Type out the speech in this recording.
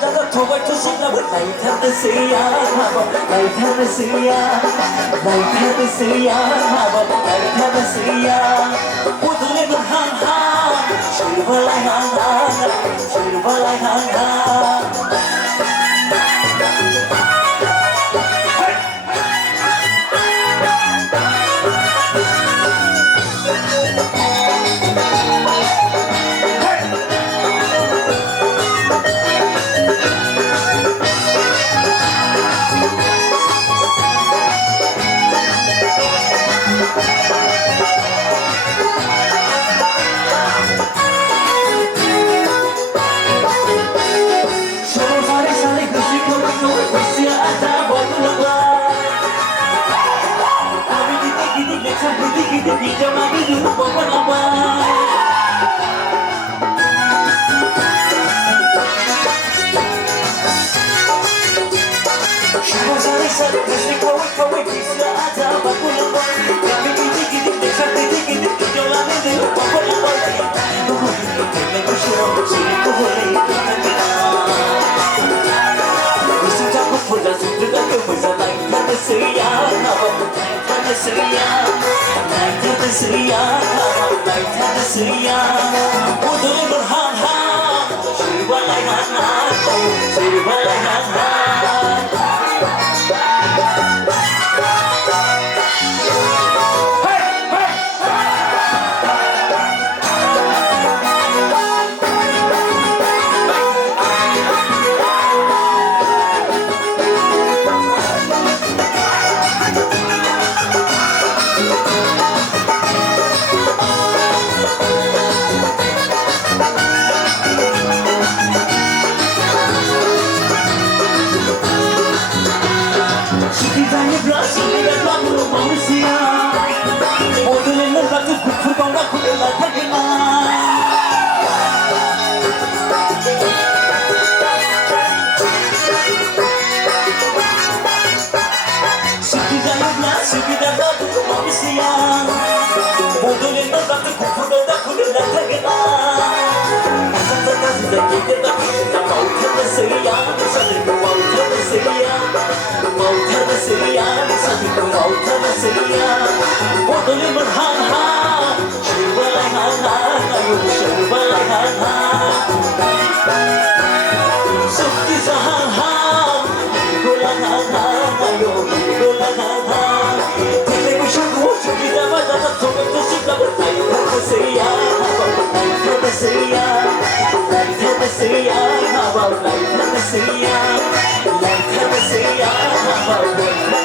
만나다 도발도 신나고 나이타는 쓰야 하고 나이타는 쓰야 나이타는 쓰야 하고 나이타는 쓰야 모두는 항상 출발해 항상 출발해 항상 모두는 항상 출발해 항상 출발해 항상 모두는 넌 같은 고프로다 그를 나타내나 나상상나서 기대다 나 못하는 쓰야 사들고 못하는 쓰야 못하는 쓰야 사들고 못하는 쓰야 모두는 넌 항상 출발해 항상 아유 출발해 항상 숲기사 항상 이골라 항상 아유 이골라 항상 대대고 싶고 죽이자마자 도벽도 싶다고 나이타는 쓰야 나이타는 쓰야 나이타는 쓰야 나이타는 쓰야 나이타는 쓰야